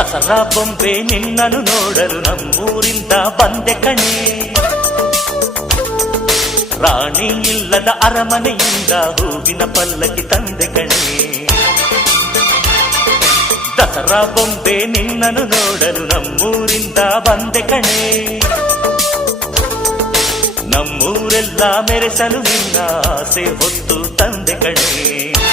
ದಸರಾ ಬೊಂಬೆ ನಿನ್ನನ್ನು ನೋಡಲು ನಮ್ಮೂರಿಂದ ಬಂದೆ ಕಣೆ. ರಾಣಿ ಇಲ್ಲದ ಅರಮನೆಯಿಂದ ಹೂವಿನ ಪಲ್ಲಕ್ಕಿ ತಂದೆ ಕಣೆ. ದಸರಾ ಬೊಂಬೆ ನಿನ್ನನ್ನು ನೋಡಲು ನಮ್ಮೂರಿಂದ ಬಂದೆ ಕಣೆ. ನಮ್ಮೂರೆಲ್ಲ ಮೆರೆಸಲು ನಿನ್ನ ಆಸೆ ಹೊತ್ತು ತಂದೆ ಕಣೆ.